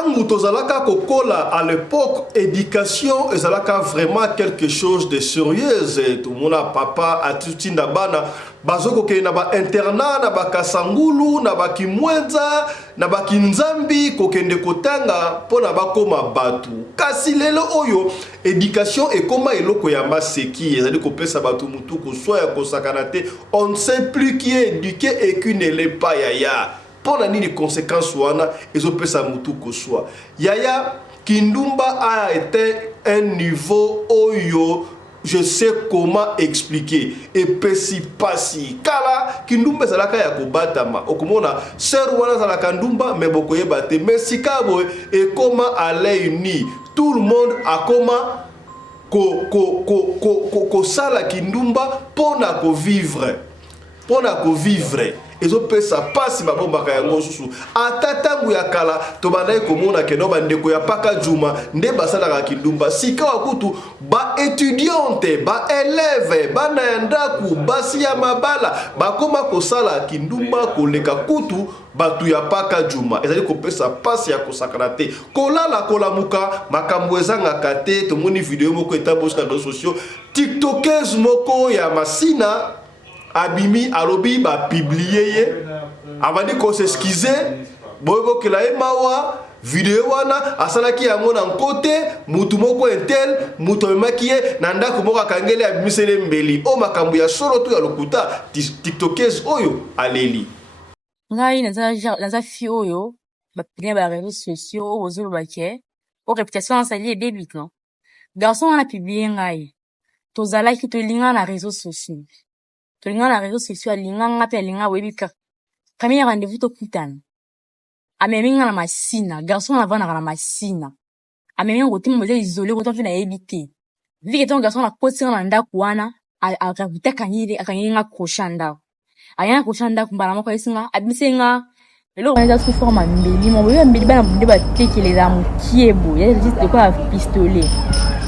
tangu tozalaka kokola à l'époque éducation ezalaka vraiment quelque chose de sérieux. Tout le monde a papa atutinda bana bazoko ke na ba internat na ba kasangulu na ba kimwenza na ba kinzambi kokende kotanga pona bakoma batu kasi lelo oyo éducation ekoma eloko ya maseki ezali kopesa batu mutu ko soya ko sakanate on ne sait plus qui est éduqué et qui ne l'est pas yaya pona nini conséquence wana ezopesa mutu ko soya yaya Kindumba a été un niveau oyo je sais comment expliquer et pesi pasi kala Kindumba zalaka ya kobatama okomona sœur wana zalaka ndumba mais bokoyeba te mais sikabo et comment aller uni tout le monde a comment ko sala Kindumba pona ko vivre ezopesa pasi babombaka yango susu atatangu ya kala tobandai komona ke no bandeko ya paka juma nde basalaka Kindumba sika wakutu ba étudiante ba élève bana ya ndaku basi ya mabala bakoma kosala Kindumba koleka kutu batu ya paka juma ezali kopesa pasi ya kosakana te kolala kolamuka makambo ezangaka te tomoni video moko etambosi na réseaux sociaux tiktokers moko ya masina abimi alobi ba publier avandi ko s'excuser boyebo kela emawa video wana asalaki yango na nkote mutu moko entel mutu memakie na ndako moko akangele abimisele mbeli o makambo ya solo to ya lokuta tiktokers oyo aleli ngai naza fi oyo bapilin ba réseaux sociaux ozolo bake o réputation sali débit non garçon wana publier ngai tozalaki tolinga na réseaux sociaux tolinga na réseaux sociaux alinga ngapi alinga webika premier rendez-vous to kutana ameminga na masina garçon na vana na masina ameminga ngoti moze isolé ko to na ebité vike ton garçon na kotsina na ndaku wana akavuta akanyinga koshanda ayana koshanda kumbala moko isinga abisenga lelo on a sous forme mbeli mo boyo mbeli bana bunde ba tekele za mukiebo ya juste quoi pistolet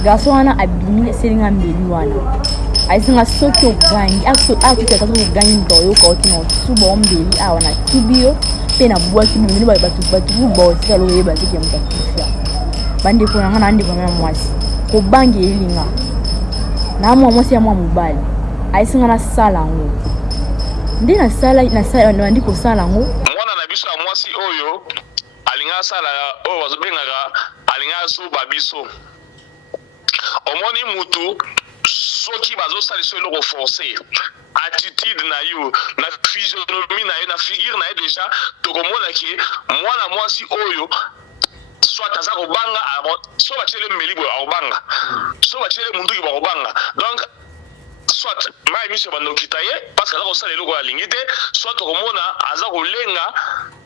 garçon wana abimi selinga mbeli wana aisinga soki ogangi akutaka soki ogangi ntoyo kauti na suba ombeli awa na kibio pe na bwaki mbeli batu bosika lo yeba tiki mtakufia bandi ko nanga nandi kwa mwasi ko bangi elinga na mwasi ya mubali aisinga na sala ngo ndi na sala ndi ko sala ngo mwana na biso ya mwasi oyo alinga sala oyo bazobengaka alinga so babiso omoni mutu soki bazosala so eloko forcé attitude na yo na physionomie na yo na figure na yo déjà tokomona ke mwana mwasi oyo soit aza kobanga so batiele mbeli boyo akobanga so batiele munduki bakobanga donc soit mai miso bandokita ye parce que aza kosala eloko alingi te soit tokomona aza kolenga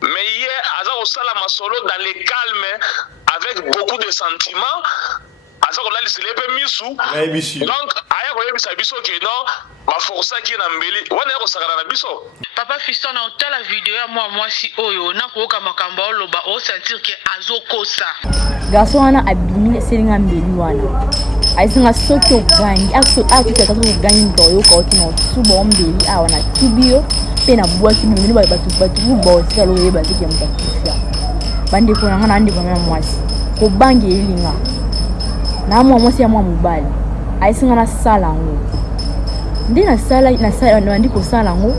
mais ye aza kosala masolo dans le calme avec beaucoup de sentiments aza kolalisa lepe misu donc aya koyebisa biso ke non baforsaki na mbeli wana ya kosakana na biso papa fiston na otala video ya mwasi oyo nakoyoka makambo oloba osentir ke azokosa garçon wana abimi selinga mbeli wana aisinga soki ogangi akutaka soki ogangi ntoyo kauti na suba ombeli awa na kibio pe na bwaki mbeli batu bosika lo yeba tiki mtakufia bandi ko nanga nandi kwa mwasi ko bangi elinga na mwasi ya mubali aisinga na sala ngo ndi na sala ndi ko sala ngo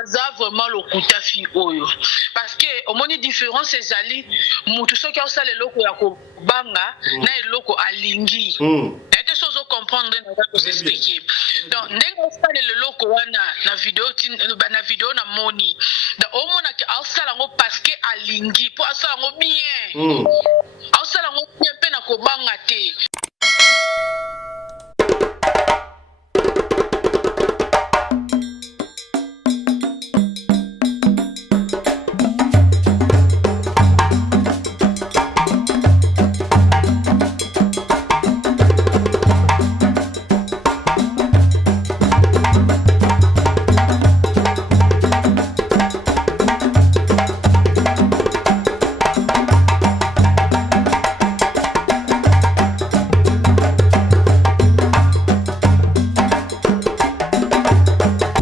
aza vraiment lokuta fi oyo parce que omoni différence ezali mutu soki osala eloko ya kobanga na eloko alingi ete sozo comprendre na ko expliquer donc ndenge osala eloko wana na video na moni da omona ke osala ngo parce que alingi po osala ngo bien osala ngo bien pe na kobanga te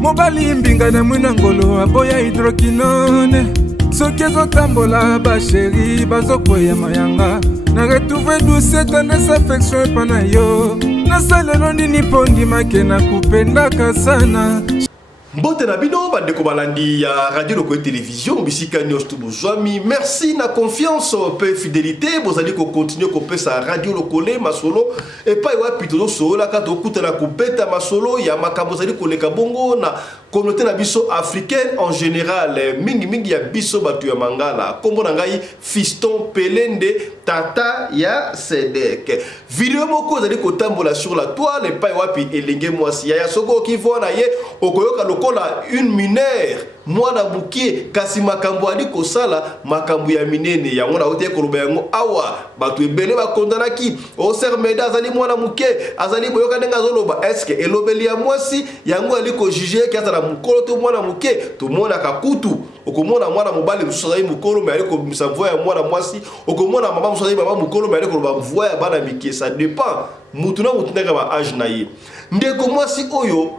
Mobali mbinga na mwina ngolo aboya hidrokinone soki ezotambola basheri bazokwea mayanga na retrouve douce tendresse affection epa na yo nasalelo nini mpo ndimake nakupendaka sana. Mbote na bino bandeko balandi ya radio loko télévision bisika nyos tu bozwami. Merci na confiance pe fidélité bozali ko continuer ko pesa radio lokole masolo et pas wapi to solo ka to kutana ko beta masolo ya makambo zali ko leka bongo na communauté na biso africaine en général mingi ya biso batu ya mangala kombo na ngai Fiston Pelende tata ya Sedek. Vidéo moko zali ko tambola sur la toile et pas wapi elenge mwasi ya soko ki vona ye okoyoka lokola une mineure mwana bukie kasi makambo ali kosala makambo ya minene ya mwana ote koloba yango awa batu ebele bakondanaki o sermeda azali mwana muke azali boyoka ndenga zoloba eske elobeli ya mwasi yango ali ko juger ki atala mukolo to mwana muke to mona kakutu okomona mwana mobali mususu azali mukolo mais ali ko msavoya ya mwana mwasi okomona mama mususu azali mama mukolo mais ali ko ba mvoya bana mike ça dépend mutuna mutundaka ba âge na ye ndeko mwasi oyo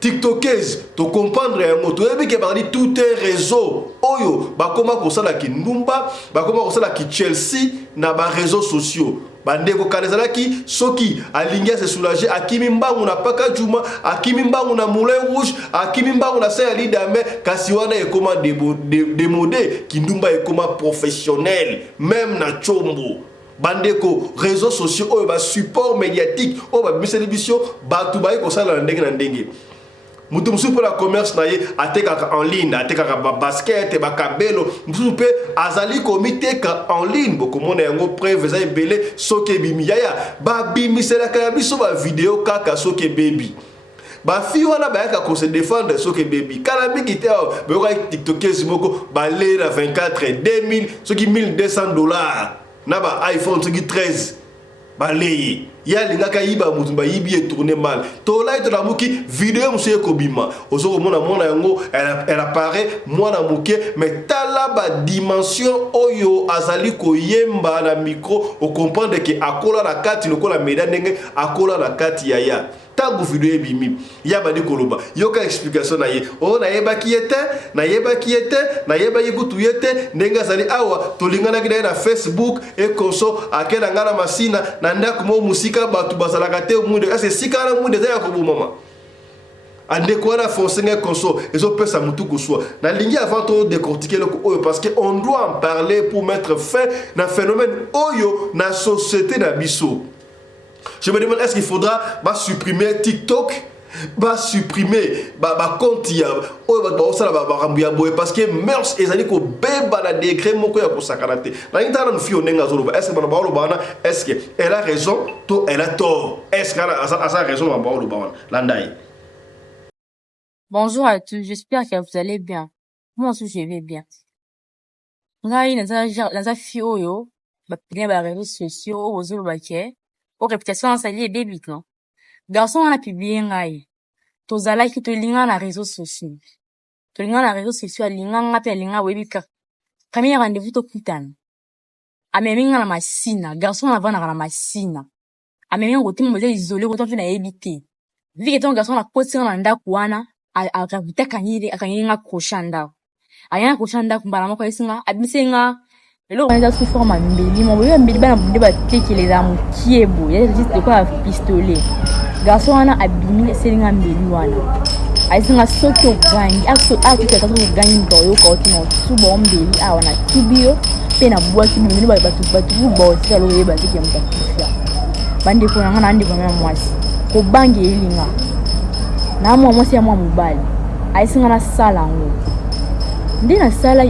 TikTokers, to comprendre yango to yebi ke bari tout un réseau oyo bakoma kosala ki ndumba bakoma kosala ki Chelsea na ba réseaux sociaux bandeko kanezala ki soki alingia se soulager akimi mbangu na paka juma akimi mbangu na moulin rouge akimi mbangu na sa lidame kasi wana ekoma démodé ki ndumba ekoma professionnel même na chombo bandeko réseaux sociaux oyo ba support médiatique oyo ba biselibisio batu ba ekosala ndenge na ndenge. Mutu musu pour la commerce na ye atekaka en ligne atekaka ba basket ba kabelo musu pe azali komite ka en ligne boko mona yango preuve za ebele soke bimi yaya ba bimisela ka biso ba vidéo kaka soke baby ba fi wana ba yaka ko se défendre soke baby kala biki te ba ko TikTokers moko ba le na 24 2000 soki $1200 na ba iPhone soki 13 baleye ya lingaka yiba mutumba yibi et tourner mal to la to la muki vidéo monsieur kobima ozoko mona yango elle apparaît mwana muke mais tala ba dimension oyo azali ko yemba na micro o comprendre que akola na kati lokola meda ndenge akola na kati ya tabu vidéo ebimi ya badi koloba yoka explication na ye o na yeba kiete na yeba yikutu yete ndenga zali awa tolingana kida na Facebook e konso akena ngana masina na ndako mo musika batu bazalaka te munde ase sikana munde za yakobu mama ande ko na forcer konso ezo pesa mutu kuswa na lingi avant to décortiquer le oyo parce que on doit en parler pour mettre fin na phénomène oyo na société na biso. Je me demande, est-ce qu'il faudra supprimer TikTok, supprimer compte parce que mœurs et zali ko beba na degré moko ya kosakanate. Na intana no fio nenga zoloba. Est-ce que elle a raison to elle a tort? Est-ce qu'elle a raison ba baloba landai? Bonjour à tous, j'espère que vous allez bien. Moi aussi je vais bien. Ngai naza fio yo ba pile ba réseaux sociaux ozoloba ke o réputation ça lié début non garçon on a publié ngai tozala ki to linga na réseaux sociaux to linga na réseaux sociaux linga ngata linga webika premier rendez-vous to kutana ameminga na masina garçon na vana na masina ameminga ngoti mo isolé ko to fina ebité vike ton garçon na potsina na ndako wana akavuta kanyire akanyenga koshanda ayana koshanda kumbala moko isinga abisenga lelo on a sous forme mbeli mon bébé mbeli bana bunde ba tekele za mukiebo ya juste quoi pistolet garçon wana abimi selinga mbeli wana aisinga soki ogangi akso ka to gangi ndo yo ko tino subo mbeli awana kibio pena bwa kibio ba batu bo sala lo yeba tike mtakufia bandi ko ngana ndi kwa mwasi ko bangi elinga na mwasi ya mubali aisinga na sala ngo ndi na sala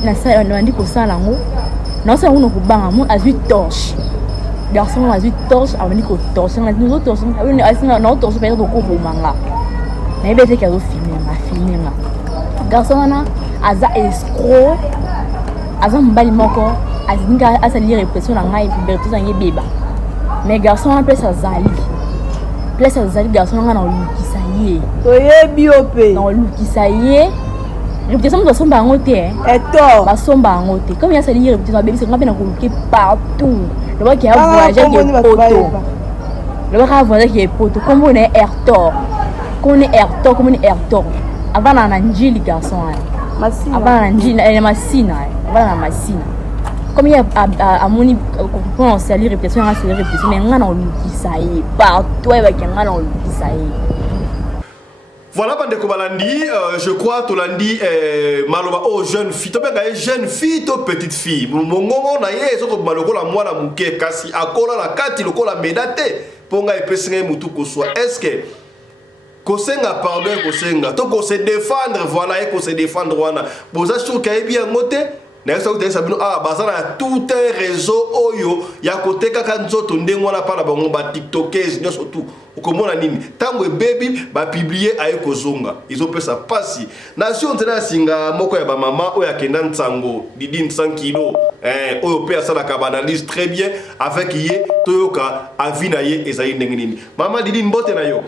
ndi ko sala ngo non c'est uno kubanga mon a 8 torches garçon a 8 torches a venir ko torches nous autres torches on a non torches peut être ko bomanga mais bete ka filmer garçon na aza escroc aza mbali moko azinga asa lire répression na ngai liberté za beba mais garçon en place azali garçon na lukisa ye toyebi ope na lukisa ye réputation de son bangote et tort ba son bangote comme il y a cette réputation bébé c'est ngapena koluke partout le voit qu'il y a voyagé qui est poto le voit qu'il y a voyagé qui est poto comme on est Airtor comme on est Airtor avant na njili garçon masina avant na njili masina voilà na machine comme il y a moni pour on salir répétition mais ngana on ça y partout et avec ngana on ça y. Voilà, Bandeko Balandi, je crois, Tolandi, Maloba, oh, jeune fille, tu as jeune fille, tu petite fille. Mon na ye, so ko maloko la moi la muke kasi akola la kati loko la medate. Ponga epesenga mutu ko soit. Est-ce que kosenga pardon kosenga to ko se défendre voilà et ko se défendre wana. Boza sur kay bien moté. N'est-ce pas bazana tout un réseau oyo ya koteka kanzoto ndengo na para bango ba tiktokers nyoso tout okomona nini tango baby ba publier aye kozonga ils ont fait ça passi nation tena singa moko ya ba mama oyo akenda nsango didi 100 kg oyo pe asala ka analyse très bien avec ye toyoka avina ye ezali ndenge nini mama didi mbote na yo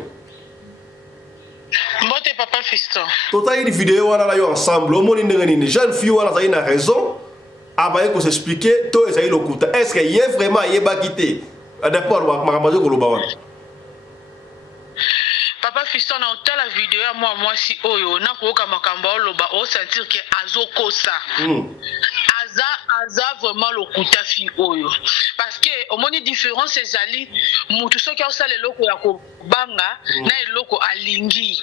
Mbote papa fiston. Tota une vidéo wana la yo ensemble. Au moins une jeune fille wana ça a raison. Abaye ko s'expliquer to ezali lokuta. Est-ce que y est vraiment y ba quitté? D'abord makambazo ko loba wana. Papa fiston na otala vidéo ya moi si oyo na ko ka makamba loba o sentir que azokosa. Aza vraiment lokuta fi oyo. Parce que au moins différence ezali mutu soki osala loko ya ko banga na eloko alingi.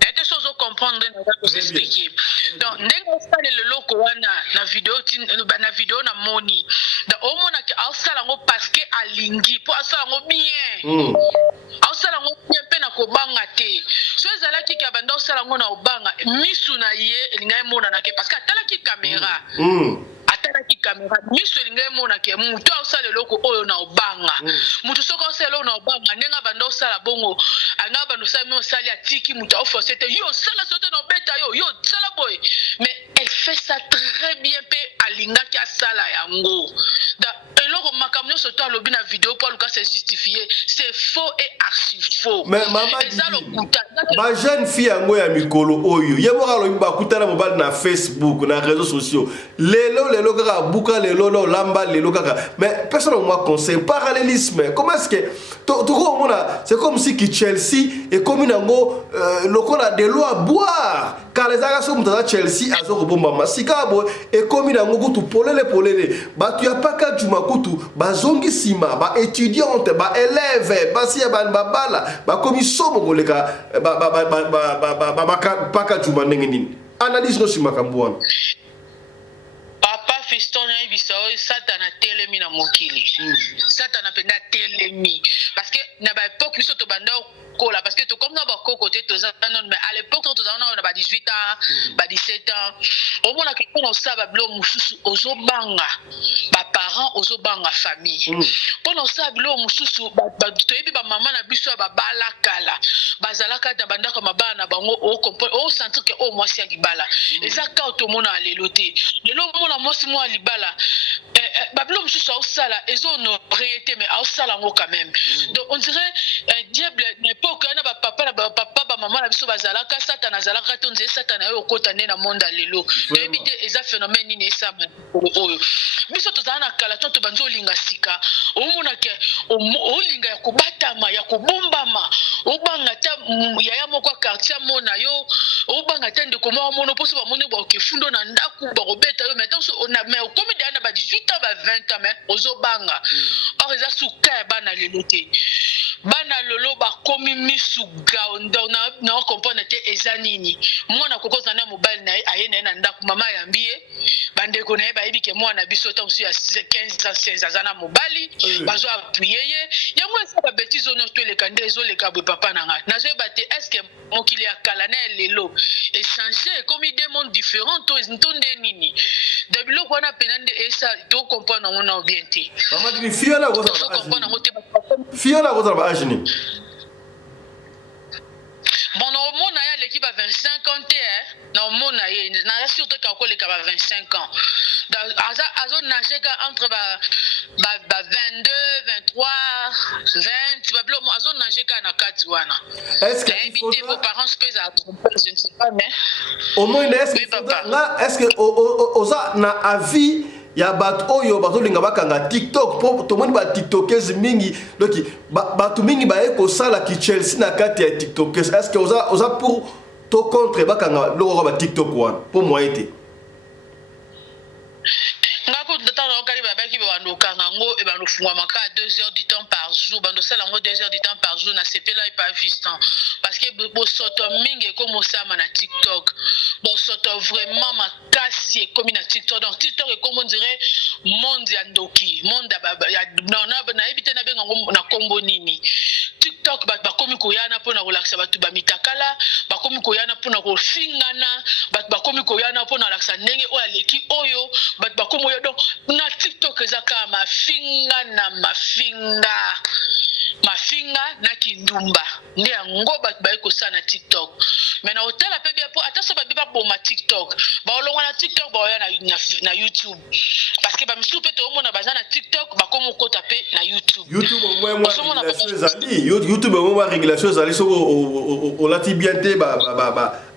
Ete chose comprendre na ko s'expliquer. Donc ndenge osala le loko wana na vidéo na moni. Da o mona ke osala ngo parce que alingi po osala ngo bien. Osala ngo bien pe na ko banga te. So ezala ki ka banda osala ngo na obanga misu na ye elinga mona na ke parce que atala ki caméra. Atalaki caméra miso linga mona ke mutu osala loko oyo na obanga mutu soko osala na obanga ndenga banda osala bongo anga bando osala me osali atiki mutu ofose te yo sala sote na beta yo sala boy mais elle fait ça très bien pe alinga ki asala yango da eloko makamyo soto alobi na vidéo pour luka se justifier c'est faux et archi faux mais maman ba jeune fille yango ya mikolo oyo yebo alobi ba kutana mobile na Facebook na réseaux sociaux lelo kaka buka lelo lamba lelo kaka mais personne ne m'a conseillé parallélisme comment est-ce que c'est comme si que Chelsea est comme une ango lokola de l'eau à boire car les agaso mutaza Chelsea azo bomba masika bo et comme une ango kutu polele ba tu ya paka juma kutu ba zongi sima ba étudiante ba élève ba si ba bala ba komi somo koleka ba paka juma ndenge nini analyse no sima kambuana. Papa fiston na ibisa o satana telemi na mokili. Satana penda telemi parce que na ba époque biso to banda kola parce que to comme na ba côté to zanon mais à l'époque to zanon na ba 18 ans, ba 17 ans. Au mona ke ko saba blo mususu ozobanga. Ba parents ozobanga famille. Pendant ça blo mususu ba to yebi ba maman na biso ba bala kala. Bazalaka da banda ko mabana bango o comprendre o sentir que o mwasi ya libala. Eza ka to mona leloté. Lelo mona mwasi moi libala bablo mususu osala ezo honoré mais osala ngo quand même. Donc on dirait diable n'époque na ba papa ba maman na biso bazalaka satana zalaka to nze satana yo kota na monde lelo. Ebite eza phénomène ni esa oyo. Biso tozana kala to banzo linga sika. O mona ke o linga ya kobatama ya kobombama. O banga ta ya moko quartier mona yo o banga ta ndeko mo mono poso ba mono ba ke fundo na ndaku ba robeta yo mais on a mais comme il y a ba 18 ans ba 20 ans mais ozobanga or eza suka bana leloté bana lolo ba komi misuga na comprendre te ezanini mwana kokoza na mobile na ayena na ndaku mama yambie bandeko na ba yibike mwana biso ta usi ya 15 ans 16 ans na mobile bazo appuyer ye yango esa ba bêtise ono to le kande zo le kabwe papa na nga nazo bate est-ce que mokili ya kala na lelo échanger comme des mondes différents to ntonde nini de biloko wana penande esa to comprendre on bien te mama dini fiona ko fiona ko ba ajini bon on a l'équipe à 25 ans non mon na surtout quand les 25 ans azo nageka entre ba 22 23 20 bablo azo nageka na kati wana est-ce que inviter vos parents pèse à tromper je ne sais pas mais au moins est-ce que oza na avis ya bat oyo bazolinga bakanga TikTok po to moni ba TikTokers mingi donc batu mingi ba eko sala ki Chelsea na kati ya TikTokers est-ce que oza pour to contre bakanga loko ba TikTok one pour moi été yango et bando fungwamaka à 2 heures du temps par jour bando sala yango 2 heures du temps par jour na sepela et pas fiston parce que bosoto mingi comme osama na TikTok bosoto vraiment makasi comme na TikTok donc TikTok est comme on dirait monde ya ndoki monde ya na ebite na benga na kombo nini TikTok bakomi koyana pona relaxa batu ba mitakala bakomi koyana pona ko fingana bakomi koyana pona relaxa ndenge oya leki oyo bakomi oyo donc na TikTok ezaka mafinga na mafinga na kindumba nde yango batu baye kosa na TikTok mais na hotel ape bien pour attention ba biba boma TikTok ba olonga na TikTok ba oya na YouTube parce que ba misupe to mona baza na TikTok bakomi ko taper na YouTube YouTube au moins régulation zali so o lati bien te ba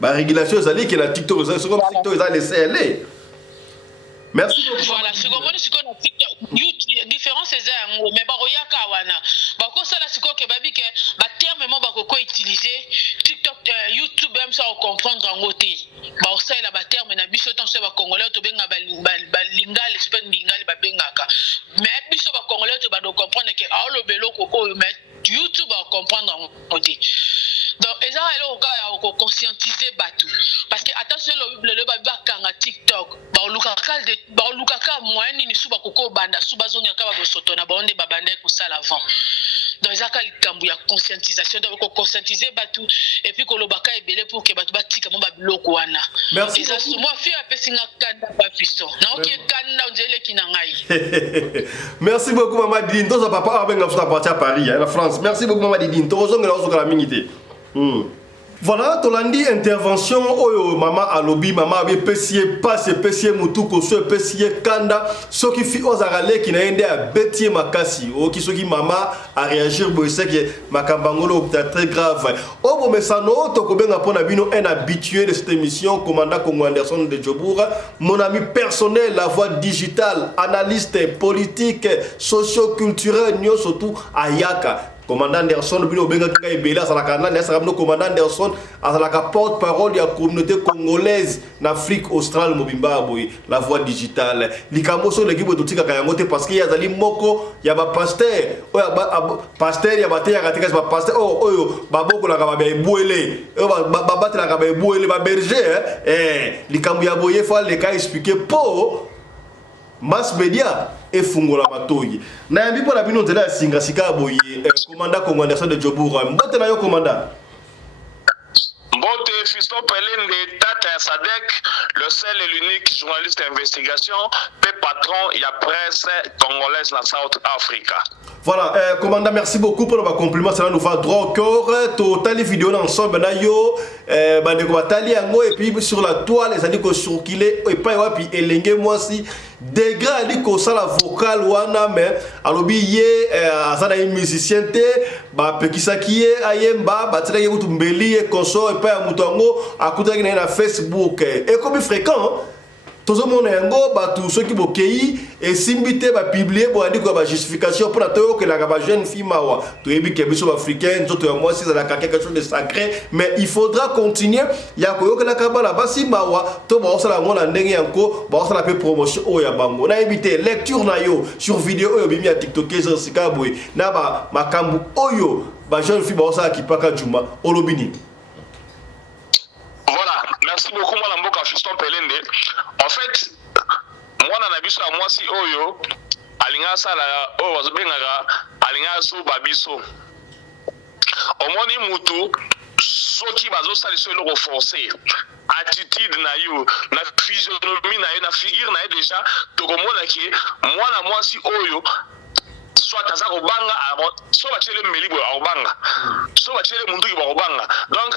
régulation zali que na TikTok so comme TikTok za les CLA. Merci beaucoup. Voilà, c'est comme on siko na TikTok YouTube différence c'est yango mais ba royaka wana ba ko sala siko ke babi ke ba terme mo ba ko utiliser TikTok YouTube même ça on comprendre en côté ba o sala ba terme na biso tant so ba congolais to benga ba lingale spend lingale ba bengaka mais biso ba congolais to ba do comprendre que a lo belo ko mais YouTube va comprendre en côté donc et ça alors on conscientiser batu parce que attention le ba kanga TikTok ba lukaka moyen ni suba koko banda suba zonga ka ba soto na ba onde ba banda ko sala avant donc ça ka likambu ya conscientisation donc ko conscientiser batu et puis ko lobaka ebele pour que batu batika mo ba biloko wana merci ça moi fi apesinga kanda ba fisto na oki kanda onjele kinangai merci beaucoup maman Didine to za papa abenga futa partir à Paris la France merci beaucoup maman Didine to zonga la zoka la mingité. Voilà, tolandi intervention oyo mama alobi mama be pesie passe pesie mutuko so pesie kanda so qui fi ozarale qui na ende a betie makasi o ki so ki mama a réagir bo c'est que makambangolo très grave o bo mesano to ko benga pona bino un habitué de cette émission commandant Congo Anderson de Djoboura mon ami personnel la voix digitale analyste politique socio-culturel nyo surtout ayaka commandant Anderson bino benga kaka ebela ça la canal ça ramno commandant Anderson à la porte-parole de la communauté congolaise en Afrique australe mobimba boy la voix digitale likambo so l'équipe de tika kayangote parce qu'il y a zali moko ya ba pasteur pasteur ya bateya katika ba pasteur oyo baboko la kaba ebwele ba battre la kaba ebwele ba berger likambo ya boye fa le ka expliquer pour mass media et fungola matoyi na yambi pona bino nzela singa sika boye commandant Congo Anderson de Djoboura mbote na yo commandant Mbote Fiston Pelende Tata Sadek le seul et l'unique journaliste d'investigation et patron il y a presse congolaise dans South Africa. Voilà, commandant, merci beaucoup pour vos compliments. Ça nous va droit au cœur. Total vidéo ensemble, nayo, et puis sur la toile, les amis qui sont circulés, et puis elenge moi si degré ali ko sala vocal wana mais alobi ye azana musicien te ba pekisa kiye ayemba ba tsela ye kutu mbeli e konso et puis mutongo akuta na Facebook et comme fréquent tozo mona yango batu ceux qui bokei et simbité ba publier bo andi ko ba justification pour to que la ba jeune fille mawa to yebi ke biso africaine to moi si ça la quelque chose de sacré mais il faudra continuer ya ko yo que la kabala basi mawa to ba osala ngona ndenge yanko ba osala pe promotion o ya bango na éviter lecture na yo sur vidéo oyo bimi ya TikTok eso sikaboy na ba makambu oyo ba jeune fille ba osala kipaka juma olobini. Voilà, merci beaucoup moi Mboka Fiston Pelende. En fait, moi na biso à moi si oyo alinga sala o wazobengaka alinga so babiso. Omoni mutu soki bazo sala so le renforcer. Attitude na yo, na physionomie na yo, na figure na yo déjà tokomona ki moi na moi si oyo soit aza kobanga so bachele melibo akobanga. So bachele mundu ki bakobanga. Donc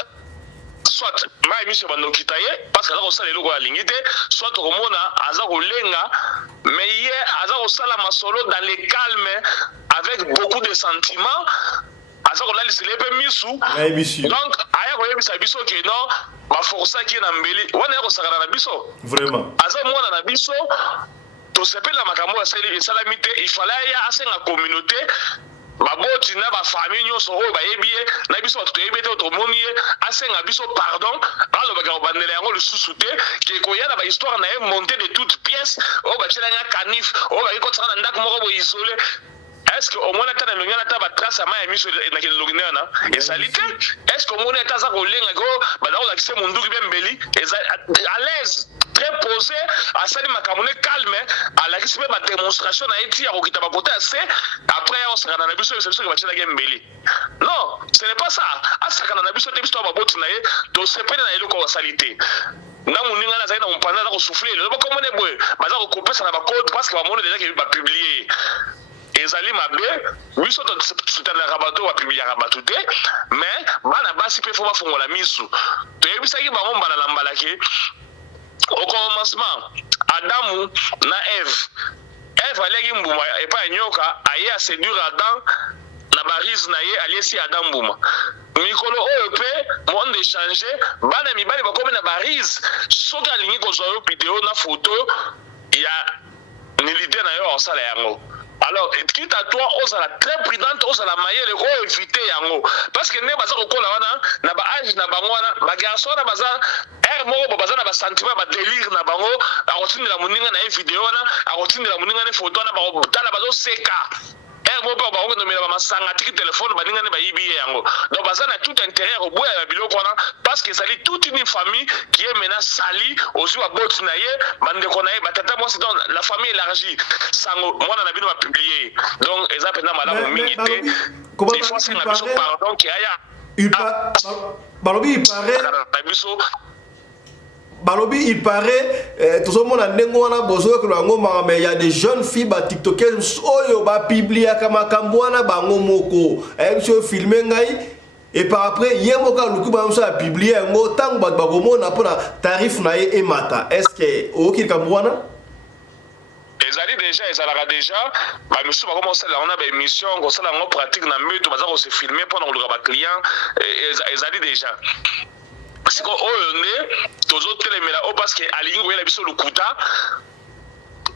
soit ma émission bandokitaye parce que là on sala eloko ya lingite soit komona aza kolenga mais hier aza kosala masolo dans le calme avec beaucoup de sentiments aza kolalisa lepe misu donc aya koyebisa biso ke non ba força ki na mbeli wana ya kosakana na biso vraiment aza mwana na biso to sepela makambo ya sala mite il fallait ya asenga communauté baboti na ba famille nyonso oyo bayebi ye na biso bato toyebi te tomoni ye asenga biso pardon alobaka kobandela yango lisusu te ke koya na bahistware na ye monte de toute pièce oyo batielanga canif oyo bakikotisaka na ndako moko boye isole. Est-ce que au moins ta na longana ta ba trace ma emiso na ke longana na esalite? Est-ce que au moins ta za ko lenga go ba da ko lakise munduki bembeli à l'aise très posé à sali makamone calme à la kisbe ba démonstration na eti ya ko kitaba côté assez après on sera na biso biso ke ba tshela gembeli. Non, ce n'est pas ça. Asaka na biso te biso ba boti na ye to sepene na eloko wasalite. Na muninga na zaina mpanda na ko souffler le ba komone boy ba za ko kopesa na ba code parce que ba mona déjà que ba publier. Ezali mabe biso to soutenaka bato bapubliaka bato te mais bana basi mpe fo bafongola misu toyebisaki bango mbala na mbala ke au commencement Adamu na Eve aleki mbuma epai ya nyoka aye aséduire Adam na barise na ye aliesi Adam mbuma mikolo oyo mpe monde échange bana mibali bakomi na barise soki alingi kozwa yo video na photo ya nilide na yo osala yango. Alors, quitte à toi, on sera très prudente, on sera maillé, on éviter yango. Parce que ne baza kokola wana, na ba âge na bango wana, ba garçon na baza moko baza na ba sentiment ba délire na bango, a rotine la muninga na vidéo wana, a rotine la muninga na photo na ba tala bazo seka. Mo pa ba ngo nomela ba masanga tiki téléphone ba ninga ne ba yibi yango. Donc baza na tout intérêt au boya ya biloko wana parce que ça lit toute une famille qui est maintenant salie aux yeux à bot na ye, bande kona ye, batata moi c'est dans la famille élargie. Sango mwana na bino ba publier. Donc eza pena malamu mingi te. Comment il faut que na biso pardon qui aya. Balobi il paraît Balobi, il paraît, tout le monde a dit mais il y a des jeunes filles, bah, TikTokers, oh, bah, publié comme Kambouana, bah, ngomoko, elles se filment, et par après, il y a un mot qui a publié un mot, tant que bah, gomo n'a pas tarif naïe et mata. Est-ce que, ok, Kambouana? Ezali déjà, ezalaka déjà, bah, monsieur, bah, comment ça, on a des émissions, comme ça, on pratique, on a mieux, tout ça, on se filmer pendant le client, ezali déjà. Parce que oyo ne tozo telemela o parce que alingi koyela biso lukuta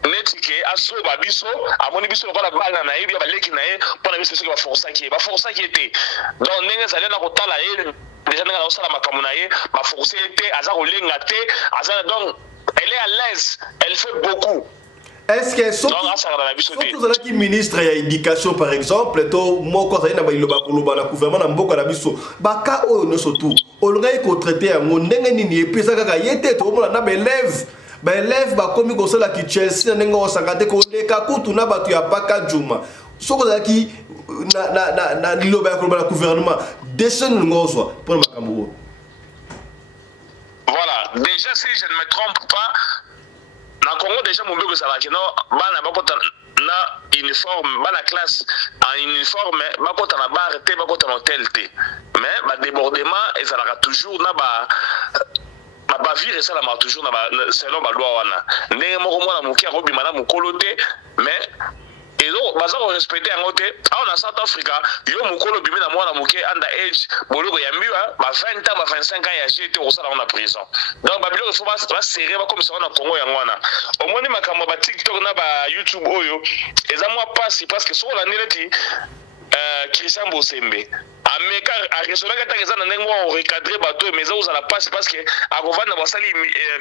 neti ke aso ba biso amoni biso lokola bala na yebi baleki na ye pona biso soki ba força ki ete donc ndenge zali na kotala ye déjà ndenge na osala makambo na ye ba forcer ete aza kolenga te aza donc elle est à l'aise, elle fait beaucoup. Est-ce que surtout qui ministre ya éducation par exemple to moko za na ba iloba koloba na gouvernement na mboka na biso baka oyo no surtout olongai ko traiter yango ndenge nini epesa kaka yete to mona na élève ba komi ko sala ki Chelsea na ngo sakate ko leka kutu na batu ya paka juma soko za ki na liloba koloba na gouvernement décenne ngozwa pour makambo. Voilà, déjà si je ne me trompe pas na Congo déjà mon bureau ça va que non bana bakota na uniforme bana classe en uniforme bakota na bar te bakota na hôtel te mais ba débordement et ça la toujours na ba bavire ça la toujours na ba selon ba loi wana ndenge moko mwana muki akobima na mukolo te mais et donc baza ko respecter yango te awa na South Africa yo mukolo bimi na mwana muke under age boloko ya mbiwa ba 20 ans ba 25 ans ya jeté au sala na prison donc ba biloko faut ba serrer ba comme ça na Congo yango wana omoni makambo ba TikTok na ba YouTube oyo eza moi passe parce que sur la nileti Christian Bosembe ameka aresonaka takeza na ndenge wa recadrer bato mais ça uzala passe parce que akovanda basali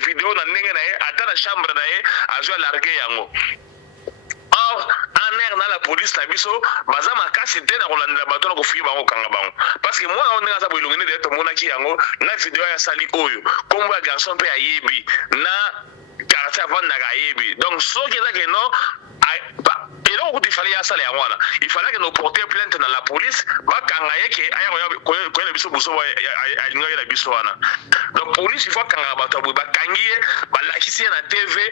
vidéo na ndenge na ye ata na chambre na ye azwa larguer yango. Or, en air dans la police, la biso, baza makasi te na kolandela bato na kofuyi bango kanga bango. Parce que moi, on est dans sa boulongine de tomona ki yango na vidéo ya sali oyo. Comme un garçon pe ayebi na quartier avant na ayebi. Donc, so qui est que non, et donc il fallait ça les wana. Il fallait que nous porter plainte dans la police, ba kanga yeke aya ko na biso buso alinga ya biso wana. Donc police il faut kanga bato ba kangiye ba lakisi na TV.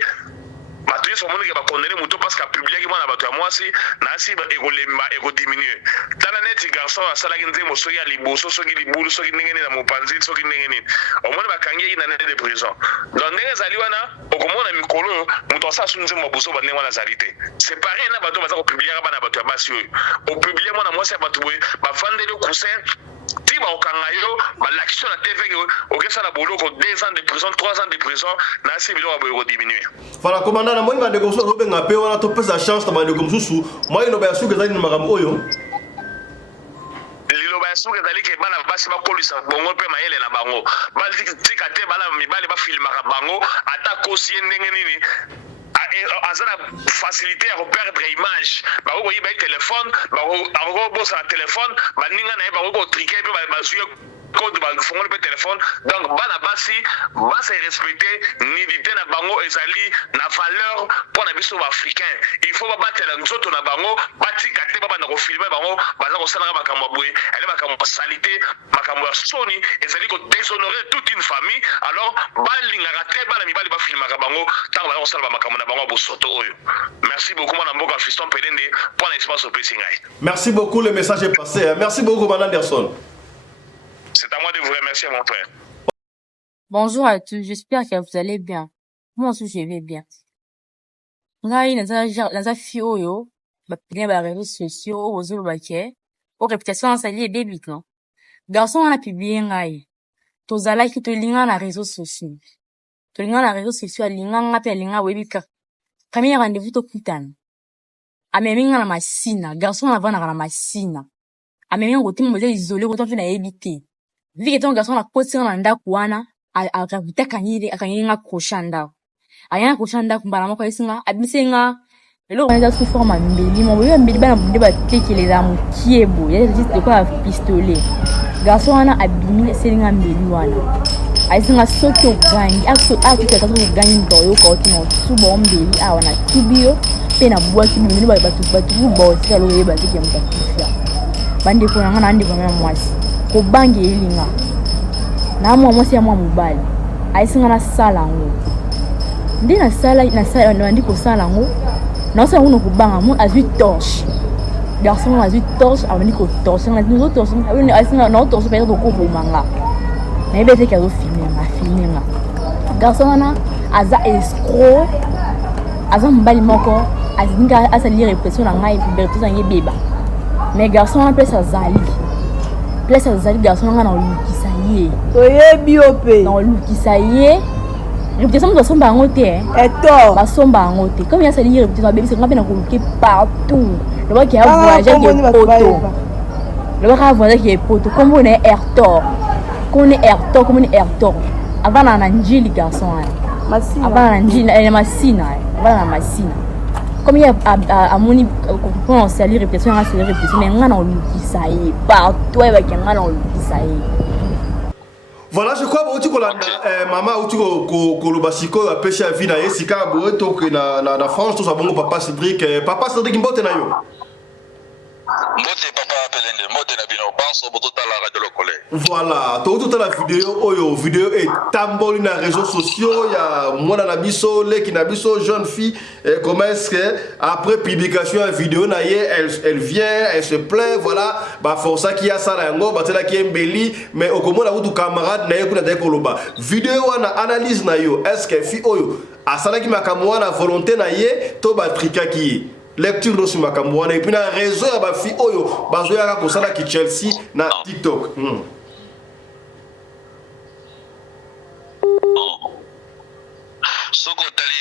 Batu yeso moni ke ba condamner muto parce qu'a publié ki mwana bato ya mwasi na si ba ekolemba ekodiminuer tala neti garçon asala ki nzemo soki ya liboso soki libulu soki ndenge nini na mopanzi soki ndenge nini omoni bakangi na nene de prison donc ndenge ezali wana okomona mikolo muto asala su nzemo mabuso ba ndenge wana azali te c'est pareil na bato baza kopublier ka bana bato ya basi oyo opublier mwana mwasi ya bato boye bafandeli coussin ti baokanga yo balakisi na TV okesa na boloko 2 ans de prison 3 ans de prison na si biloko boye kodiminuer. Voilà commandant na moi bande ko so benga pe wana to pesa chance na bande ko mususu moi ino ba suka zani makambo oyo soki ezali ke bana basi bakolisa bongo mpe mayele na bango batika te bana mibali bafilmaka bango ata kosi ye ndenge nini aza na facilité ya koperdre image bakokoyiba ye telefone bakokobosana telefone baninga na ye bakokotrike mpe bazwi code bafongoli mpe telefone donc bana basi basa respecte nidité na bango ezali na valeur mpo na biso baafricain il faut babatela nzoto na bango batika te babanda kofilme bango baza kosalaka makambo ya boye ele makambo ya salite makambo ya soni ezali kodéshonorer toute une famille alors balingaka te bana mibali bafilmaka bango ntango baza kosala bamakambo na bango ya bosoto oyo. Merci beaucoup mwana mboka Fiston Pelende mpo na espace opesi ngai. Merci beaucoup, le message est passé. Merci beaucoup Commandant Anderson. C'est à moi de vous remercier, mon frère. Bonjour à tous, j'espère que vous allez bien. Moi aussi, je vais bien. Ngai, naza fi oyo, bapine ba réseaux sociaux, ozolo bake, o réputation sali début, non? Garçon wana publié ngai. Tozalaki tolinga na réseaux sociaux. Tolinga na réseaux sociaux, alinga nga pe alinga webika. Premier rendez-vous to kutana. Ameminga na masina, garçon na vana na masina. Ameminga ngoti mmoja isolé ko tonfi na ebité. Vike ton garçon na kotsina na ndako wana, akavuta kanyiri nga koshanda. Ayana koshanda kumbala moko isinga, abisenga. Lelo on sous forme mbeli, mon boyo mbeli bana bunde ba tekeleza mukiebo, ya juste de quoi pistolet. Garçon wana abimi selinga mbeli wana. Aisinga soto gangi, akita kaso gangi ntoyo ko tino subo mbeli awana kibio, pe na bwa kibio ba batu bo tsalo yeba tike mtakifia. Bande ko nanga na ndi ko mena mwasi. Ko bangi elinga. Na mwasi ya mubali. Aisinga na sala ngo. Ndi na sala ndi ko sala ngo. Na sala ngo ko banga mo azui torche. Garçon azui torche, avani ko torche, na nous torche, aisinga na torche pe ko ko manga. Na ibete ka zo filmer. Garçon na aza escroc. Aza mbali moko, azinga asa lire répression na ngai liberté za beba. Mais garçon na place azali. Place azali garçon na lukisa ye. Toyebi ope. Na lukisa ye. Réputation de somba ngote eto. Ba somba ngote. Comme ya sali réputation bébé c'est qu'on a coloqué partout. Le voit qu'il y a voyagé qui est poto. Le voit qu'il y a voyagé qui est poto. Comme on est Airtor. Comme on est Airtor, comme on est Airtor. Avant na Nanjili garçon. Masina. Avant na Nanjili, elle est Masina. Avant na Masina. Comme il y a moni pour sali réputation na sali réputation mais ngana lukisa ye partout avec ngana lukisa ye. Voilà, je crois que tu as maman tu kolobasiko a pêché à vina et sika boé to que na France tout ça bon papa Cédric mbote na yo. Mbote papa Pelende mbote na bino banso botota la radio lokole. Voilà, toute la vidéo est tamboli na réseaux sociaux, il y a mwana na biso, leki na biso jeune fille comment est-ce que après publication de vidéo na ye elle vient, elle se plaint, voilà, bah força qui a ça là ngo, bah tela qui est mbeli, mais au comment la ou camarade na ye kuna de koloba. Vidéo wana analyse na yo, est-ce que fi oyo asala ki makamwa na volonté na ye to ba trika ki lecture no sur makambo wana et puis na réseau ya ba fi oyo bazoya ka kosala ki Chelsea na TikTok. Soko tali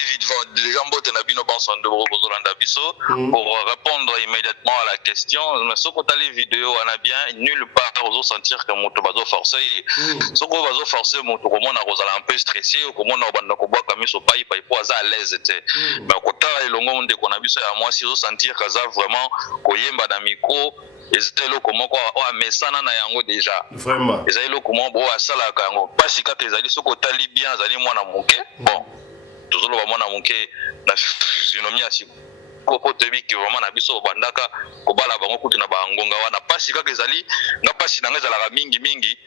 les gambote na bino banso ndo bozolanda biso pour répondre immédiatement à la question. Mais soko tali vidéo on a bien nulle part ozo sentir que moto bazo forcer. Soko bazo forcer moto komona kozala un peu stressé komona obanda ko bwa kamiso pai po aza à l'aise te. Mais kotala elongo nde kona biso ya moi si ozo sentir kaza vraiment koyemba na micro ezali loko moko o mesana na yango déjà. Vraiment. Ezali loko moko o asala ka yango. Pasi ka ezali soko tali bien ezali mwana moke. Bon. Tozolo ba mwana moke na physionomie ya siko tebi ki vraiment na biso bandaka ko bala bango kuti na bangonga wana pasi ka ezali na pasi na ngezala ka mingi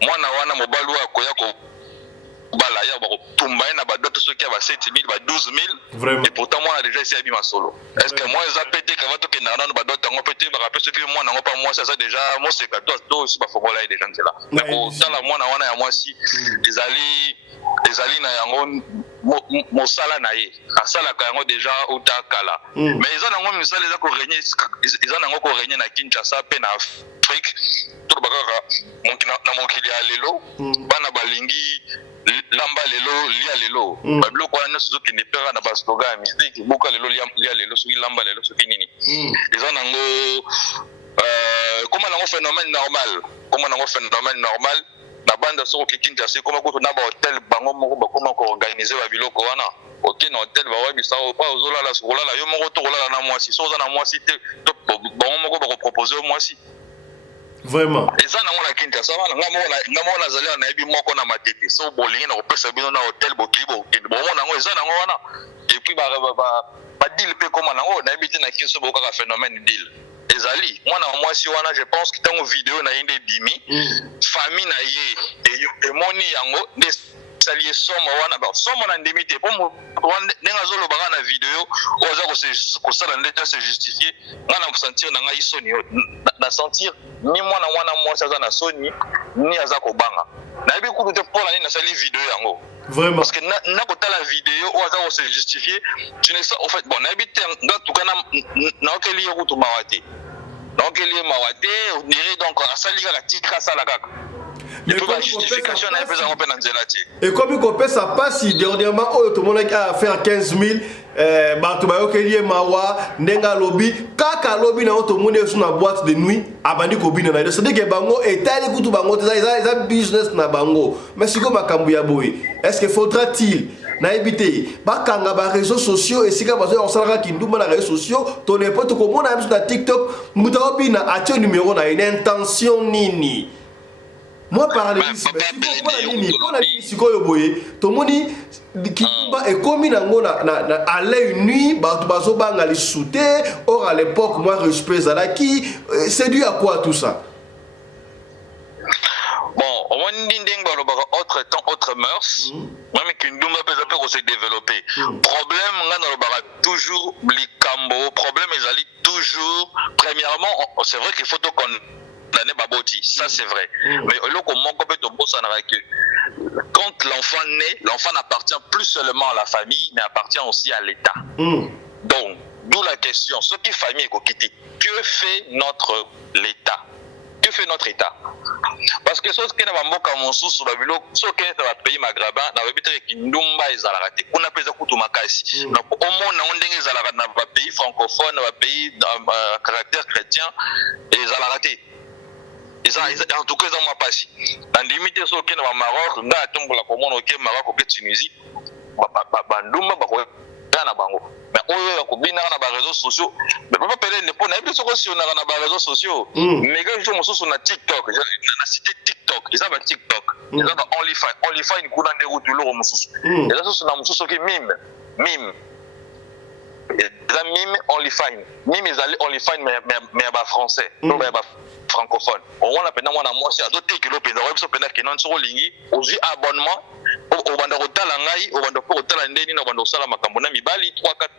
mwana wana mobalu akoya ko bala ya ba ko tumba na ba doto soki ba 7000 ba 12000 et pourtant moi déjà ici abi masolo est-ce que moi za pété ka va to ke na ba doto ngo pété ba rappeler que moi ngo pas moi ça déjà moi c'est ka to aussi ba fokola et déjà là mais ko tala mwana wana ya moi si ezali na yango mosala na ye asalaka yango déjà utakala mais eza nango misala eza ko régner eza nango ko régner na Kinshasa pe na Afrique to bakaka na mokili ya lelo bana balingi lamba lelo lia lelo babiloko wana soki ne pera na bastoga ya musique boka lelo lia lelo soki lamba lelo soki nini eza nango comment nango un phénomène normal. Comme on a un phénomène normal, la bande de Soro Kinshasa, comme on a un hôtel, comment on organise la ville au Koana. Ok, dans l'hôtel, on va aux Ola, la Soula, la Yomoto, la Moisi, Sosa, la Moisi, on va proposer au Moisi. Vraiment. Et ça, on a Kinshasa, on a Zalé, on a eu mon qu'on a maté. So, Bolin, on peut s'habiller dans l'hôtel, Bokibo, bon, on a ça, on a. Et puis, pas deal, comme on a habité dans Kinshasa, beaucoup de phénomène deal. Ezali, moi si wana je pense que dans une vidéo na inde dimi famille na ye et moni yango des salier somo wana ba somo na ndimité pour nenga zolo ba na vidéo oza ko sala ndeta se justifier ngana ko sentir na ngai soni na sentir ni mwana moi ça na soni ni aza ko banga na bi ku te pour la na sali vidéo yango vraiment parce que na ko ta la vidéo oza ko se justifier tu ne sais en fait bon na bi te ngatuka na okeli yokutu mawate donc il est mawate on dirait donc à ça liga la tika ça la kaka et puis la justification na pesa on peut na nzelati et comme il copie ça passe dernièrement tout le monde a faire 15 000 bato ba okeli mawa ndenga lobby kaka lobby na to monde sur na boîte de nuit abandi ko bina na c'est que bango etali kutu bango ça business na bango mais siko makambu ya boy est-ce que faudra-t-il na ebité bakanga ba réseaux sociaux et sika bazo osalaka kinduma na réseaux sociaux to n'importe comment na sur TikTok mutaobi na atie numéro na une intention nini moi parler ici pour la sikoyo boye to moni kinduma et comme nango na à l'œil nuit bato bazo banga li souté or à l'époque moi respect zalaki c'est dû à quoi tout ça? Bon, on dit autre temps, autre mœurs. Même Kinduma peut se développer. Problème, on a toujours Blikambo. Problème, ils allaient toujours. Premièrement, c'est vrai qu'il faut qu'on condamner Baboti. Ça, c'est vrai. Mais là, comment on peut que quand l'enfant naît, l'enfant n'appartient plus seulement à la famille, mais appartient aussi à l'État. Donc, d'où la question. Ce qui est famille est coquetté. Que fait notre l'État? Que fait notre État? Parce que ce qui est dans mon sous sur la ville, ce qui est dans le pays maghrébin, dans le pays qui nous a raté, on a payé beaucoup de makasi. Donc, au moins, on a dans le pays francophone, dans le pays à caractère chrétien, et ils ont raté. En tout cas, ils ont pas passé. Dans les limites, ce qui est dans le Maroc, dans la tombe de la commune, au Maroc, au Tunisie, mais on a des réseaux sociaux. Mais pas parler de pour n'importe quoi si on a des réseaux sociaux. Mais quand je me suis sur TikTok, j'ai cité TikTok. Ils ont TikTok. Ils ont OnlyFans, une couleur de route de l'euro. Et là, c'est un monsieur qui mime. Ils ont mime OnlyFans. Mime, ils allaient OnlyFans, mais français. Non, mais francophone. On a pendant moi c'est à d'autres que l'opéra web so pendant que non sur lingi aussi abonnement au banda hôtel ngai au banda hôtel ndeni na banda sala makambo na mibali 3 4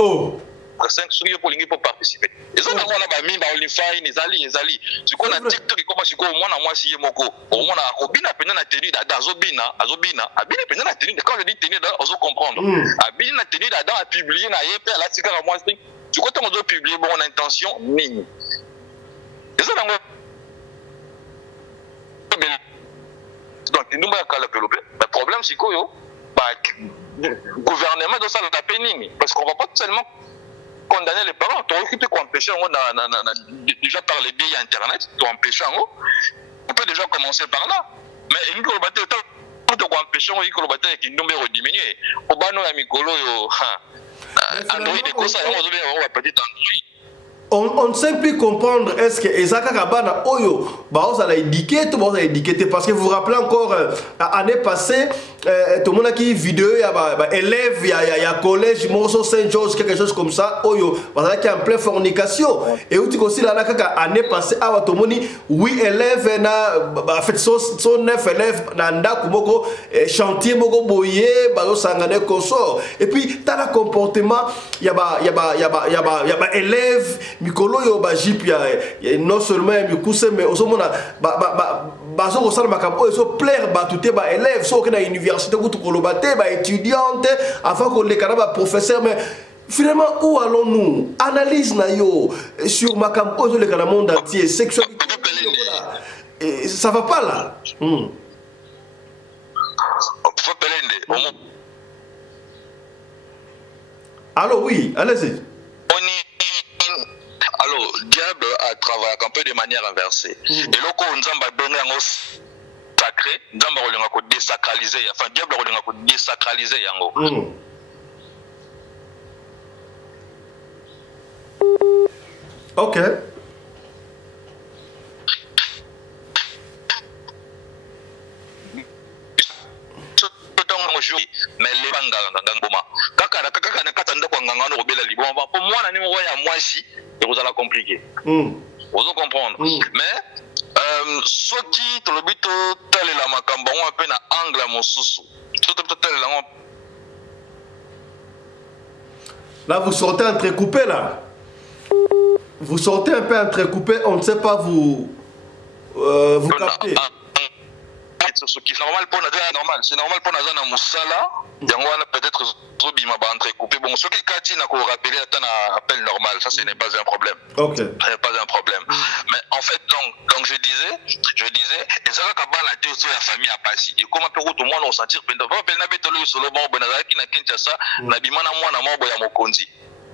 oh 5 sur pour lingi pour participer. Et ça on a ba mi ba OnlyFans ezali tu connais TikTok comment si ko mwana mwasi ye moko o mwana obina pendant na tenue azobina abina pendant na tenue quand je dis tenue on doit comprendre abina na tenue dans a publier na ye pe la tika moi tu connais on doit publier bon intention nini. Donc, nous le problème, c'est que le gouvernement doit s'en taper nini. Parce qu'on ne va pas seulement condamner les parents. Tu occupé qu'on empêche déjà par les biais Internet, tu empêches on peut déjà commencer par là. Mais nous, on empêche on diminuer. Au bas, nous, Mikolo, Android, on va peut-être Android. On ne sait plus comprendre est-ce que Ezaka Kabana Oyo on a éduqué parce que vous vous rappelez encore l'année passée tout le monde a qui vidéo il y a élèves il y a collège Morceau Saint-Georges quelque chose comme ça Oyo parce qu'il y a en pleine fornication et où tu considères l'année passée tout le monde 8 élèves na fait son 9 élèves nanda kumoko chantier moko boyé bazo sangane consort et puis dans le comportement il y a élèves mikolo yo ba jip ya non seulement mikuse mais osomona bazo ko sala makambo so plaire ba tuté ba élèves so na université ko tukoloba te ba étudiante avant ko le kana ba professeur mais finalement où allons-nous analyse na yo sur makambo so le kana monde entier sexualité et ça va pas là Allô oui allez-y. Alors, diable a travaille un peu de manière inversée. Et là, quand on a sacré, on a désacralisé, enfin, diable a désacralisé. Ok. Mais les bangangangoma kaka na katanda kwa ngangano robela libomba pour moi na ni ya mwasi et vous allez compliquer vous comprendre mais soki to lobito talela makambo on pe na angle mosusu to talela là vous sortez entrecoupé là vous sortez un peu entrecoupé on ne sait pas vous captez c'est normal pour normal c'est normal pour na musala yango peut-être bima ba entrecoupé bon ce qui kati na ko rappeler un appel normal ça ce n'est pas un problème. OK, c'est pas un problème. Mais en fait donc je disais ezaka ka bana te so ya famille a passi et comment peut tout monde on sentir penda ba penda betolo solo bon bonazaki na Kinshasa na bimana mwana mabo ya mokonzi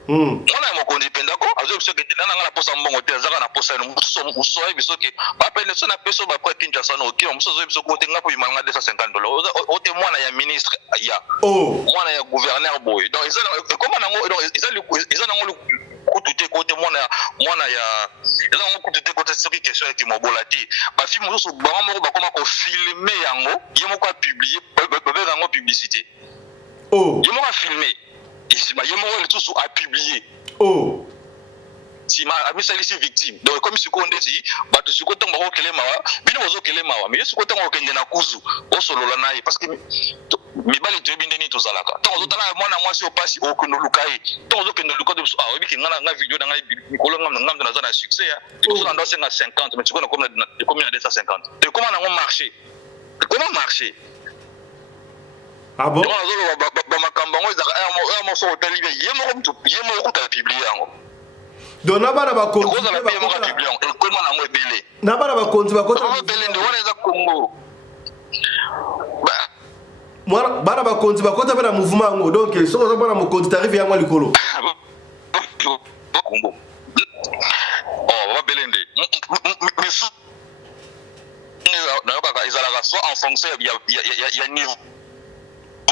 mwana ya mokonzi pendako azo biso ke tena ngala posa mbongo te azaka na posa no muso biso ke ba pele so na peso ba kwa Kinshasa no ki muso zo biso ko te ngapo bimanga $250 o te mwana ya ministre ya mwana ya gouverneur boy donc ils comment nango donc ils ont kututé côté mwana ya ils ont kututé côté cette question qui mobolati ba film muso ba moko ba koma ko filmer yango yemo ko publier ba yango publicité yemo ko filmer ici ma yemo le tout a publié si ma amisa ici victime donc comme si ko ndeti ba to siko tango ko kelema bino bozo kelema mais siko tango kende na kuzu o solola nayi parce que mibali to bindeni to zalaka tango tala mwana mwasi o pasi o kono lukai tango kende lukai ah obi kingana nga video na ngai mikolo ngam na za na succès ya to so na 50 mais tu connais comme na 250 et comment na comment marcher ah bon ba makambo ngo za mo so hotel bi yemo ko ta publier yango donc na bana ba konzi na bana ba publier et comment na mo ebele na bana ba konzi ba kota ebele ndo wana za Congo bana ba konzi ba kota na mouvement ngo donc so so bana mo konzi t'arrive yango likolo Congo ba belende mais na yoka izalaka soit en fonction ya niveau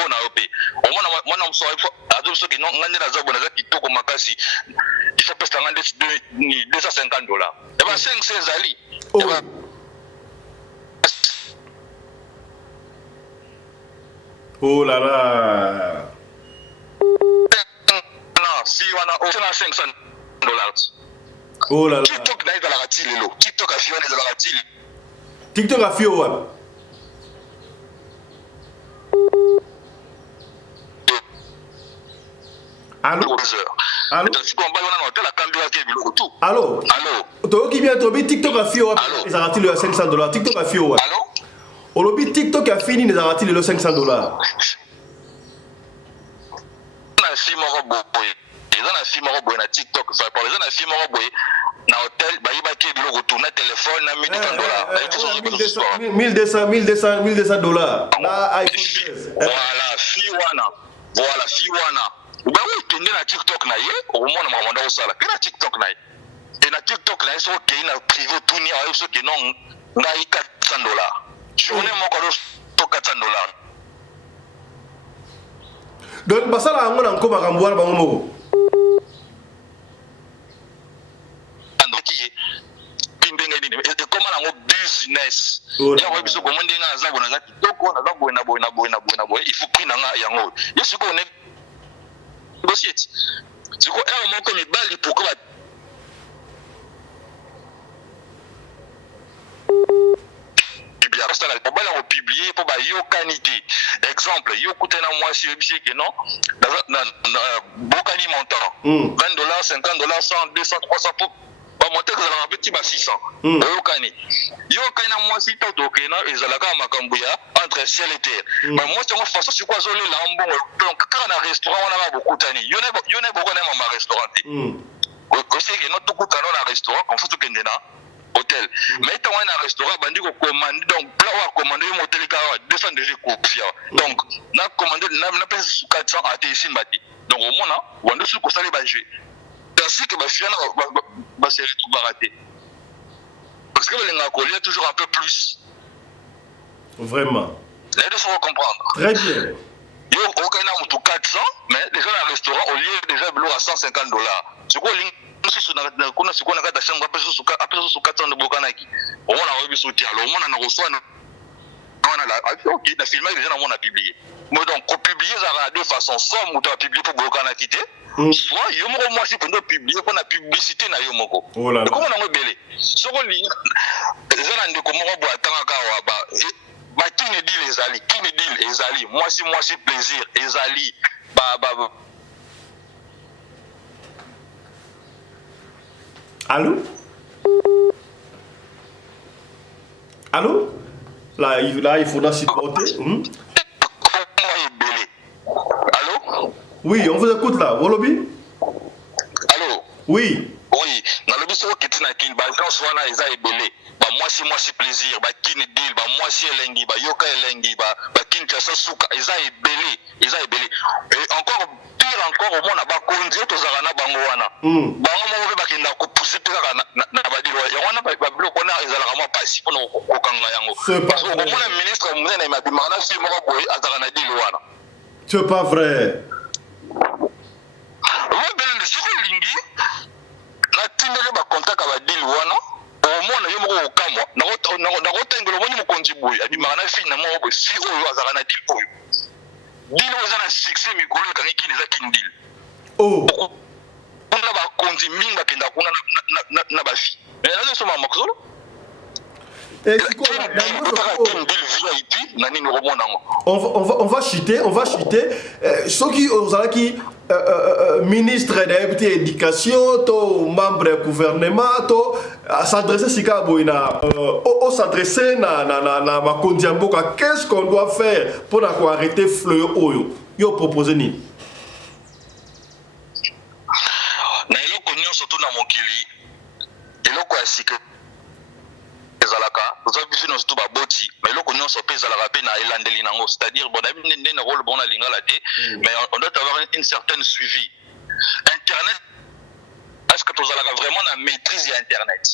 na ope au mwana mso azo so ki non ngande na zabo na za kitoko makasi il faut pesa ngande $250 et ba 500 ali oh là là non si wana au $500 oh là là TikTok na eza la ratile lo TikTok a fiona eza la ratile TikTok a fio wa allô allô toki bien tobi TikTok a fio wa eza ratile $500 TikTok a fio wa allô olobi TikTok a fini eza ratile $500 na si moko boye eza na si moko boye na TikTok fa par exemple na si moko boye na hotel bayiba ke biloko tourner téléphone na $1200 na iPhone 13 voilà fi wana ba wo tende na TikTok na ye o mona mamanda osala ke na TikTok na ye et na TikTok na so ke na privé tuni a so ke non ngai $400 journée moko do $400 donc basala ngo na nkoma kambwana bango moko business ya ko biso ko mondinga za bona za kitoko na za boy il faut prendre nga yango yesu ko ne negotiate siko ero moko mi bali pourquoi parce que la bala publier pour ba yo kanité exemple yo kutena moi si obisi que non na bokani montant $20 $50 $100 $200 $300 pour monter que ça va petit bas 600 yo kani na moi si toto que na ezalaka makambo ya entre ciel et terre mais moi c'est en façon sur quoi zole la mbongo donc quand na restaurant on a beaucoup tani yo ne beaucoup na ma restaurant ko c'est que notre kutana na restaurant comme faut que ndena hôtel mais tant on a restaurant bandi ko commander donc plat wa commander mo hôtel ka 200 déjà confia donc na commander na pesa 400 à ici mbati donc au moins na wando su ko sali ba jouer ainsi que ba fiana ba se retrouver raté parce que les colliers toujours un peu plus. Vraiment. Les deux faut comprendre. Très bien. Yo, aucun a 400, mais déjà dans le restaurant, au lieu déjà à $150. C'est quoi kuna siku na kata shamba pesa su 400 de bokanaki. Au moins on a reçu soutien. Au moins on a reçu on a la OK, la film déjà on a publié. Mais donc pour publier ça de façon soit on doit publier pour bokanaki soit yo moko moi si pendant publier pour la publicité na yo moko. Oh là là. Comment on a belé. Soko ligne ezana ndeko moko bo atanga kawa ba qui ne dit les ali, qui ne dit les ali. Moi si plaisir, les ali Allô? Allô? Là, il faudra supporter. Allô? Oui, on vous écoute là. Wolobi? Allô? Oui. Oui. Dans le biso qui na kin ba gens wana eza ebele. Ba moi si plaisir, ba kin deal, ba moi si elengi, ba yoka elengi, ba kin tsa suka eza ebele. Et encore pire encore au monde ba konzi to zakana bango wana. Bango mo ba kinda ko pousser peka na ba dilo. Ya wana ba bloko na ezala kama pasi pono ko kanga yango. Parce que au monde ministre mwana ma bimana si mo ko azakana dilo wana. C'est pas vrai. Ouais ben ce que lingi na tindele ba contact ba deal wana. Au monde yo moko okamwa na ko tengelo moni mo konzi boy abimana fi na mo ko si o azakana deal oyo. Deal ozana succès mikolo kangi kineza kindil. Oh. On a ba konzi minga kenda kuna na ba fi. Mais là je suis makolo. Et on va chuter. Ceux qui ministre de l'éducation, membre du gouvernement, s'adresser na Kondiamboka, qu'est-ce qu'on doit faire pour arrêter fleur oyo? Yo proposé ni. Na eloko nyonso to na mokili. Eloko ya sika ezalaka ozabiso nyonso to baboti mais eloko nyonso pe ezalaka pe na elandeli nango, c'est-à-dire bon nde na rôle bon na lingala te, mais on doit avoir une certaine suivi. Internet, est-ce que tozalaka vraiment na maîtrise ya internet?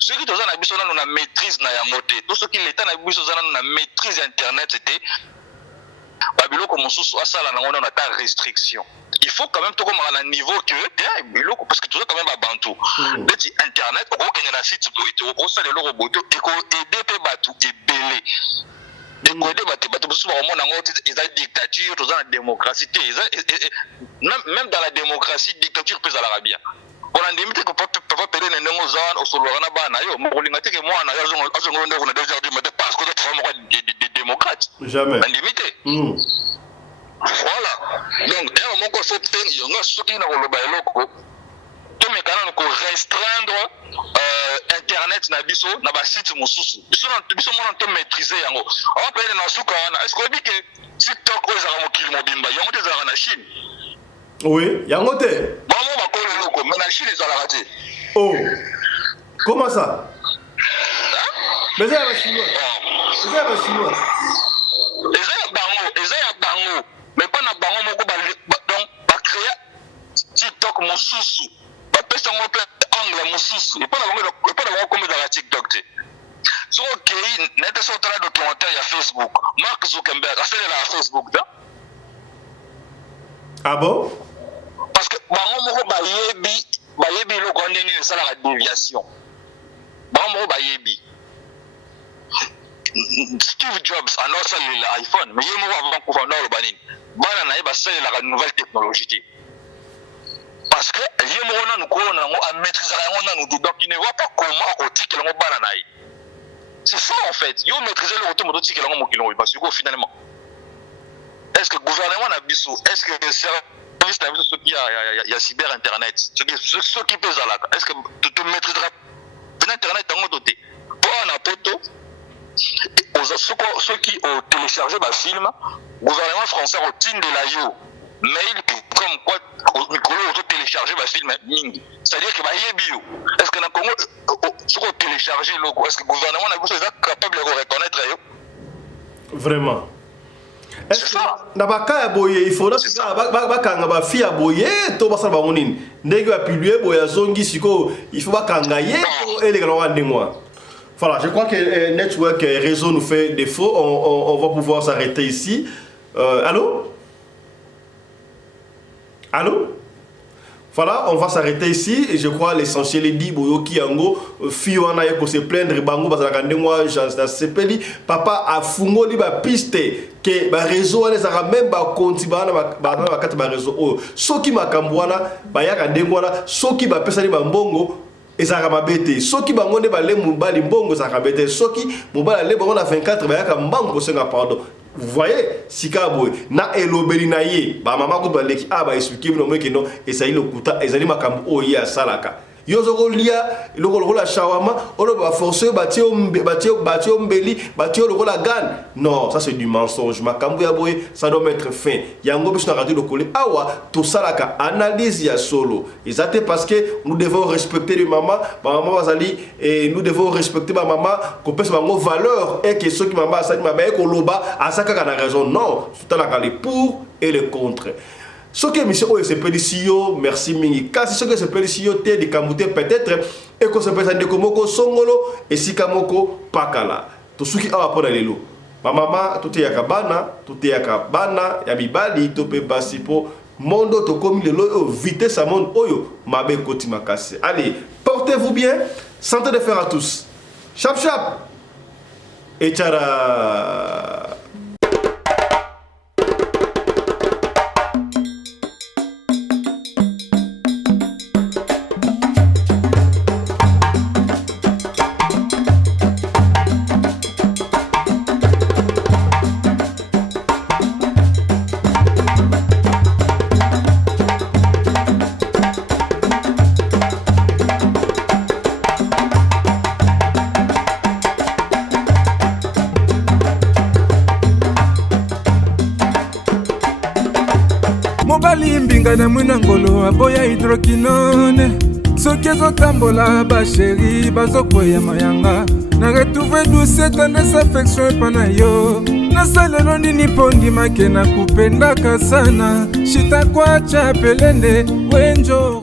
Ceux qui tozala na biso na maîtrise na yango te, to ceux qui l'état na biso zana na maîtrise ya internet c'était babiloko mosusu asala nango na ta restriction. Il faut quand même tout comme à un niveau que parce que tu as quand même à Bantou. Dit internet, au Kenya na site au ça de l'euro boto et ko aider pe batu et belé. Et ko aider batu so vraiment nango ils a dictature, tout ça la démocratie, même dans la démocratie dictature peut à l'Arabie. On a limité que papa pele ne ngo zan au solo na bana yo mo lingate ke mwana ya zongo ndo na 2h du matin parce que tu vraiment des démocrates. Jamais. Limité. Voilà. Donc, un moment qu'on fait tenir, il y a ceux qui n'ont pas le loco. Tout mais quand on restreindre internet na biso na ba site mosusu. Biso mon to maîtriser yango. On peut aller na suka na. Est-ce que dit que TikTok ozara mo kili mobimba yango te zara na Chine? Oui, yango te. Maman ba ko le loco, mais na Chine ezala raté. Oh. Comment ça? Hein? Mais ça va chinois. Ça va chinois. Ezaya bango. Mais pas na bango moko donc ba créer TikTok mosusu ba pesa ngo pe angle mosusu et pas na bango comme dans la TikTok te so OK nete so tra documentaire ya Facebook Mark Zuckerberg a fait la Facebook da. Ah bon? Parce que bango moko ba yebi lo ko ndeni ça la déviation bango moko ba yebi Steve Jobs a lancé l'iPhone, mais il y a un moment pour faire le banin. Bana na iba c'est la nouvelle technologie. Parce que il y a un moment nous on a maîtrisé la nous donc il ne voit pas comment on tique le bana na. C'est ça en fait. Il maîtriser le automoto tique le mokilo parce que finalement est-ce que le gouvernement a biso, est-ce que les services na biso ceux qui y a cyber internet, ceux qui pèsent là, est-ce que tu maîtriseras internet dans mon doté. Pour un apoto ceux qui ont téléchargé ma film, le gouvernement français a tiré de la yo mail comme quoi Nicolas a téléchargé ma film. C'est-à-dire que bio. Est-ce que dans le Congo, ceux qui ont téléchargé le logo, est-ce que le gouvernement est capable de reconnaître yo? Vraiment. Est-ce que nabaka ya boye il faudra que bakanga ba fi ya boye to basala bango nini ndenge ba publier boye zongi siko il faut bakanga ye to ele kana wa ndengwa. Voilà, je crois que Network Réseau nous fait défaut. On va pouvoir s'arrêter ici. Allô? Allô? Voilà, on va s'arrêter ici. Et je crois l'essentiel est dit. Boyoki Yango, Fiona Yako se plaindre, Bango, Bazakande, moi, Jean Sepeli, papa a fungo li ba piste, que ba réseau, les a même ba konti, ba réseau. Soki makambwana, ba yaka dengwana, soki ba pesali ba mbongo, ezaka mabete. Soki bangonde ba le mubali mbongo, zaka bete. Soki mubali le bango na 24, ba yaka mbango senga pardon. Vous voyez, si kaboué na elobeli na ye, ba mama ko baleki aba expliquer no meke no esayi lokuta ezali makambo oyi ya salaka. Yozoko lia loko la shawama, on va forcer batio mbeli, batio loko la gan. Non, ça c'est du mensonge. Makambo ya boye, ça doit mettre fin. Yango biso na radio lokole awa to salaka analyse ya solo. Exactement parce que nous devons respecter les mamans, maman bazali et nous devons respecter ma maman qu'on pèse ma valeur et que ceux qui maman ça ma ko loba asaka kana raison. Non, tout à les pour et les contre. Ce que monsieur Sepelissio, merci mingi. Kasi ce que Sepelissio te de Kamouté peut-être et que se présente comme Songolo et Sikamoko Pakala. Tout ce qui a rapport à l'élo. Ma maman, tout est yakabana, ya bibali, to pe basipo, mondo to comme le lo vitesse à monde oyo, mabe koti makase. Allez, portez-vous bien, santé de fer à tous. Chap chap. Et tchara. Mobali mbinga na mwina ngolo aboya hydroquinone. Soki ezotambola basheri bazokwea mayanga. Na retrouve douce tendresse affection epana yo. Nasalelo nini po ndimake na kupendaka sana. Shita kwacha pelende wenjo.